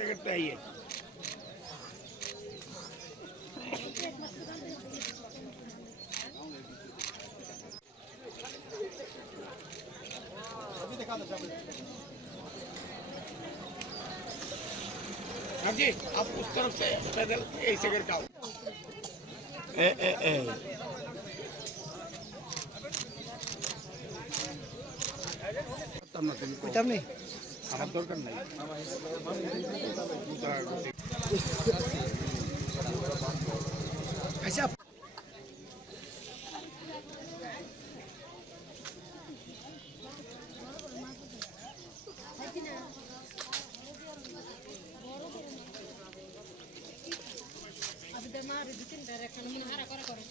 करते आइए हाँ जी आप उस तरफ से पैदल ऐसे करके आओ कुछ नहीं আমার দরকার নাই আচ্ছা আবিদা মার দিতেন তার এখন মনে হারা করে করে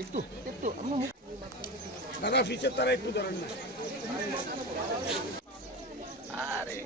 একটু দাদা ফিচার তারা একটু ধরেন না আরে